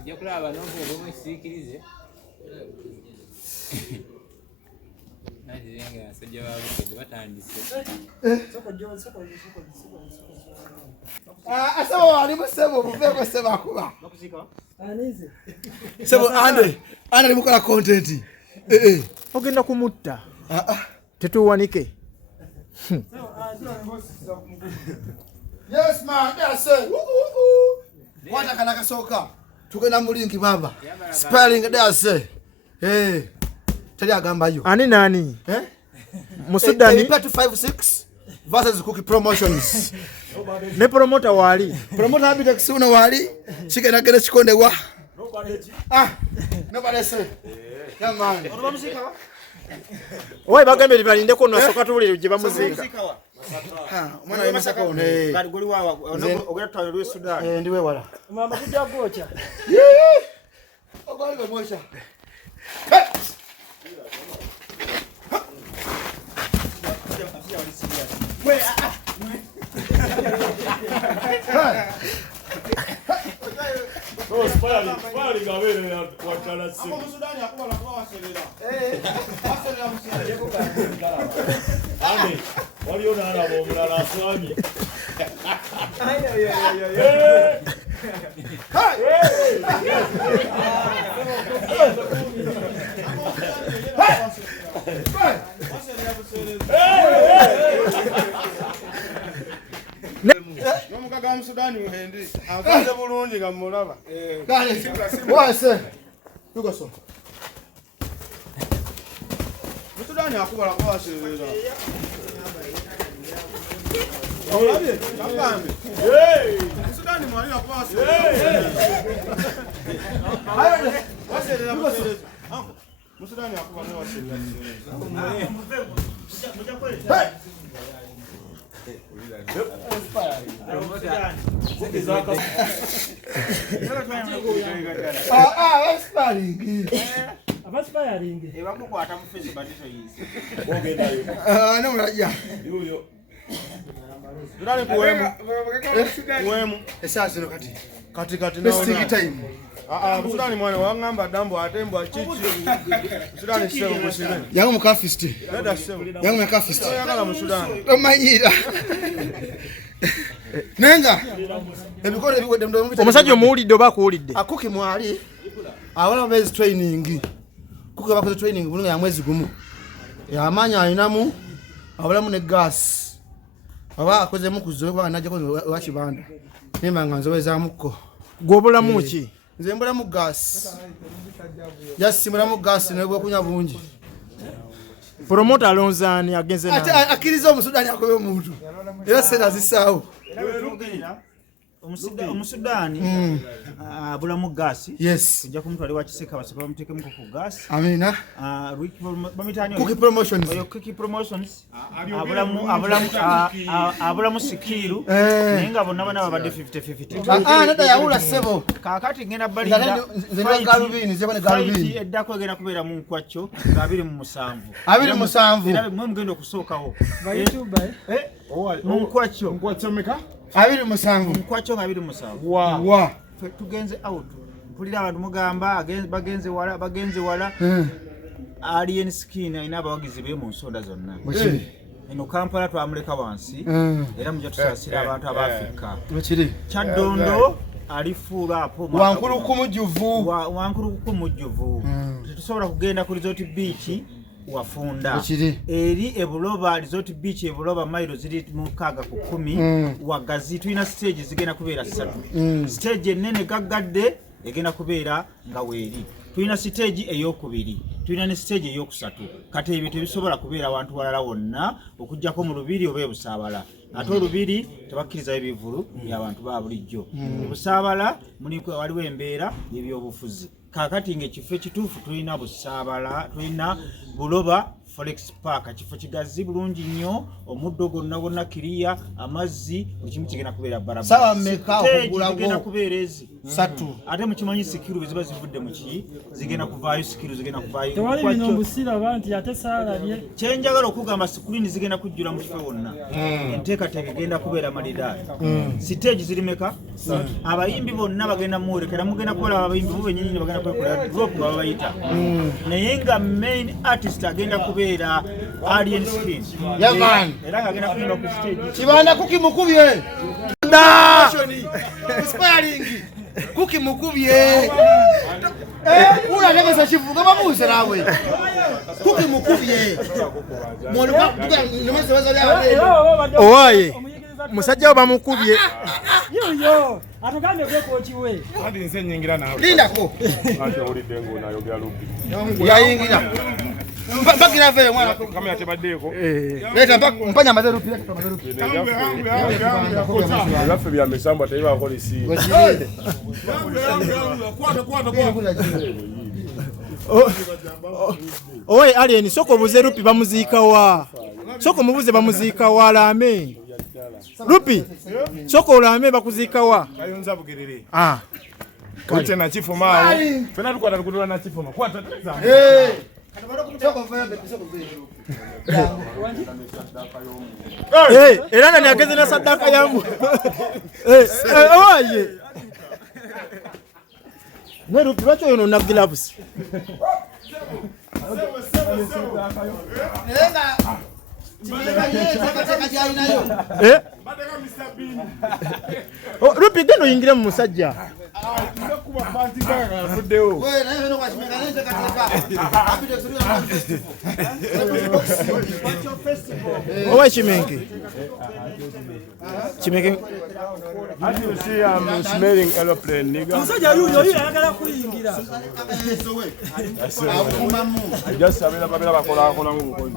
Ujja kulaba n'ovuga omwisiikirize. Nagirenga asajja ba Bekubye batandise. Asaba wali musebo buveko seba kuba. Sebo ande ali mukola content. Ogenda kumutta. Tetuwanike. Yes man, that's it. Wata kana kasoka. Tugenda mulinki baba. Spelling that's it. Tell agamba yo. Ani nani? Musudan 56 versus Kookie promotions. Ne promoter wali. Promoter Abitex wali. Chikena gere Ebikonde Ewa. Nobody say. Yeah man. Oye bagambe libalinde ko nasoka tubulire gye bamuzinga. Mwana yemesaka one. Kali goli wawa ogera twale lwe Sudan. Ndiwe wala. Mama kujja gocha. Ogwali gomosha. No, spali gavere watala simu. Musudan yakubala kwa waselera. Waselera Ande, waliona ana bomulala aswami. Nomukaga Musudan uhendi. Akaze bulungi gamulaba. Dale. Wase. Yuko so. Musudan yakubala kwa waselera. Olabe, chamambe. Musudan mwali kwa waselera. Waselera waselera. Musudan yakubala kwa waselera. Aspiring. Ebakukwata mu face batiso yisi. Bogenayo. No mulaja. Yuyo. Ndale kuwemu. Kuwemu. Esasa no kati. Kati Best time. Musudan mwana wangamba dambo atembo chichi. Musudan sebo musibeni. Yangu mukafist. Neda sebo. Yangu mukafist. Yakala Musudan. Omanyira. Nenga. Ebikonde ebiwedde ndo. Omusajja omuwulidde oba akuwulidde. Kookie mwali. Awala mwezi training. Kookie bakoze training bulunga ya mwezi gumu. Yamanya ayinamu awalamu ne gas. Aba akoze mukuzo kwa najja ko wa kibanda. Nemba nganzoweza muko. Gwobulamu ki? Nze mbula mu gas. Yasimula mu gas nebwe kunya bungi. Promoter alonzani agenze na. Ate akiriza Omusudani akobe omuntu. Era sena zisaawo. Omusudani abulamu gas. Yes. Kujja kumutwali wa kiseka basaba bamutekemu ku gas. Amina. Bamitani Kookie promotions. Oyo Kookie promotions. Abulamu sikiru. Nenga bonna bana babadde 50-50. Nada yawula sebo. Kakati ngena balinda. Nze galubini zebone galubini. Eddako egenda kubeera mu nkwacho nga 27. 27. Era mwe mugenda okusookawo. Ba YouTube mu nkwacho. Nkwacho meka? 27. Nkwacho nga 27. Wa. Tugenze out. Mpulira abantu mugamba bagenze wala. Alien skin ina abawagizi be mu nsonda zonna. Eno Kampala twamuleka wansi era mujja tusasira abantu ab'Afrika. Bachiri. Kyaddondo alifuula apo wankulu kumujjuvu. Wankulu kumujjuvu. Tusobola kugenda ku Resort Beach wafunda. Bachiri. Eri ebuloba Resort Beach ebuloba mailo ziri mu kaga ku 10 wagazi tulina stage zigenda kubeera 3. Stage enene gaggadde egenda kubeera nga weeri. Tulina stage ey'okubiri. Tulina ne stage ey'okusatu. Kati ebyo tebisobola kubeera abantu balala wonna okujjako mu lubiri oba ebusaabala. Ate olubiri tebakkiriza ebivulu by'abantu ba bulijjo. Obusaabala waliwo embeera y'ebyobufuzi. Kakati ng'ekifo ekituufu tulina busaabala, tulina buloba Forex Park kifo kigazi bulungi nnyo omuddo gonna kiriya amazzi buli kimu kigenda kubeera barabara sawa mmeka okugulawo zigenda kubeera ezi 3 ate mukimanyi sikiru ziba zivudde mu ki zigenda kuvaayo sikiru zigenda kuvaayo tewali bino mbusira banti ate saalabye kyenjagala okugamba sikulini zigenda kujjula mu kifo wonna enteekateeka egenda kubeera malidaali siteegi zirimeka abayimbi bonna bagenda muwerekera mugenda kubalaba abayimbi bo bennyini bagenda kwekolera drop baba bayita naye nga main artist agenda kubeera alien skin yaman era ng'agenda kuyimba ku stage kibanda Kookie mukubye nda inspiring Kookie mukubye unategesa kivuga bamuuse nawe Kookie mukubye mwono nimase baza owaye musajja we bamukubye yoyo atugambe Kookie we Andi nse nyingira nawe. lindako Ate olidde ngo nayogera lubi. yayingira mpakira veye mwana Kama yatebaddeko. leta mpanya mazeru pia Yaffe bya misamba tebibakola isimu. owaye alien soko obuze Rupi bamuziika wa soko mubuze bamuziika wa Lame Rupi soko Lame bakuziika wa Kayonza bugerere. Kale. Na chifu mao. Fena tukwata kutola na chifu mao. Kwata teza. Era nani ageze na sadaka yangu owaye ne Rupi lwaki oyo nonna gloves Rupi genda oyingire mu musajja owa Chimenke Chimenke As you see, I'm smelling aeroplane, nigga. musajja yuyo ayagala kuyingira I just sabela babela bakola kola mu bukozi.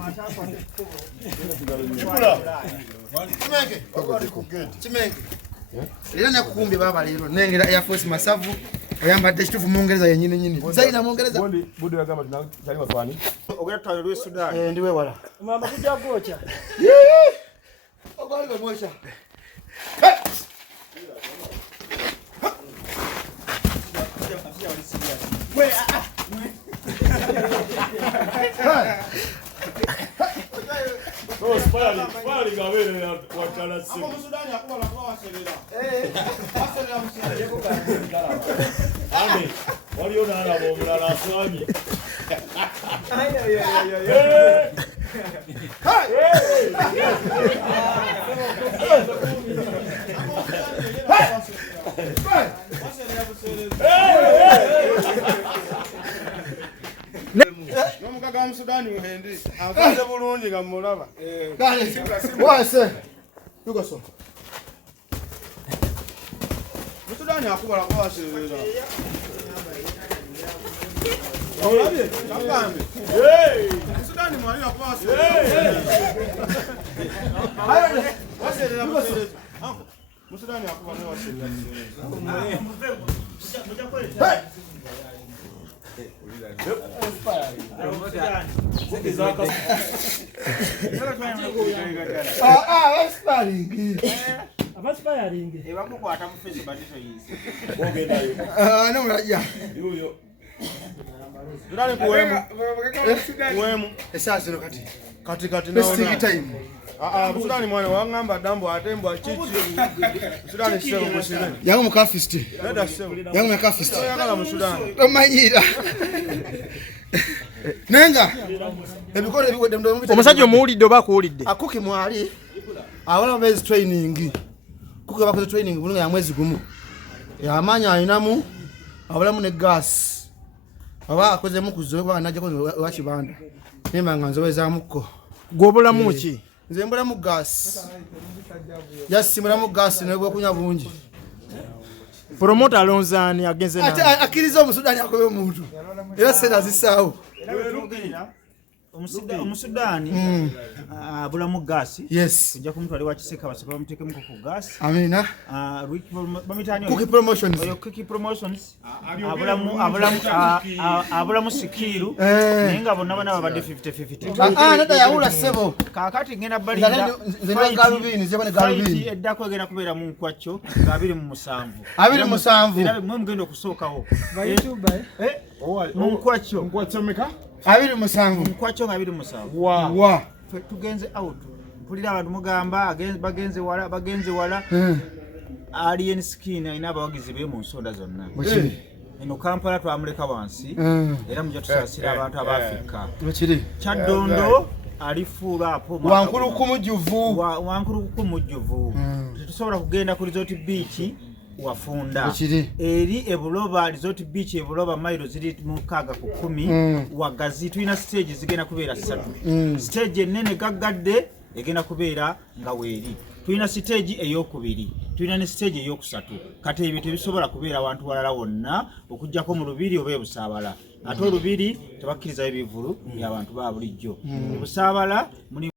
Chimenke lero nakukumbye baba lero nengera Air Force masavu ayambadde kitufu mu Ngereza yennyini nyini zaina mu Ngereza Bodi yagamba tunali batwani. ogenda tutwala lwe Sudan ndiwe wala mama kujja gocha ogwali bamwesha No, spali gavere ya watala simu. Ame, waliona ala bomulala aswami. Nomugaga Musudan muhendi akaze bulungi nga mulaba kale wase yugoso Musudan akubala kwa waserera olabye kagambe Musudan mwali akwa waserera waserera Musudan akubala waserera abaspiring ebakukwata mu face batito yisi nomulaja Yuyo. Sudan kuwemu esasa no kati kati best time Musudan mwana wangamba dambo atembwa chichi Musudan sebo musire yangu mukafist neda sebo yangu mukafist yakala Musudan tomanyira nenga ebikonde ebiwedde ndo omusajja omuwulidde oba akuwulidde Kookie mwali awala base training Kookie bakoze training bulungi ya mwezi gumu yamanya ayinamu abulamu ne gas aba akoze mukuzo kwa najja ko wa kibanda nimba nga nzoweza mukko gw'obulamu ki nze mbula mu gas yasimula mu gas nebwo kunya bungi promota alonzaani agenze ate na akiriza omusudani akobe omuntu era sena zisaawo Musudan abulamu gaasi Yes. tujja kumutwala wa Kiseka basaba bamuteekemu ku gaasi Amina. bamitani Cookie promotions. oyo Kookie promotions abulamu sikiru Eh. naye nga bonna bana babadde 50-50 Nada yawula sebo. kaakati ngenda balinda Nze galubini zebone galubini. fight eddako egenda kubeera mu nkwacyo nga 27 27. era mwe mugenda okusookawo bayituba mu nkwacyo Nkwatsemeka? 27. nkwacyo nga 27 Wa. Ffe tugenze out mpulira abantu mugamba bagenze wala alien skin ayina abawagizi be mu nsonda zonna eno Kampala twamuleka wansi era mujja tusaasira abantu aba Afrika Bwekiri. Kyaddondo alifuula apo Wankulu kumujjuvu. wankulu kumujjuvu tetusobola kugenda ku resort beach wafunda Bwekiri. eri ebuloba resort beach ebuloba mailo ziri mu 10 wagazi tulina stage zigenda kubeera 3 stage enene gaggadde egenda kubeera nga weeri tulina stage ey'okubiri tulina ne stage ey'okusatu kati ebyo tebisobola kubeera abantu walala wonna okujjako mu lubiri oba ebusaabala ate olubiri tebakkirizayo bivulu by'abantu ba bulijjo obusaabala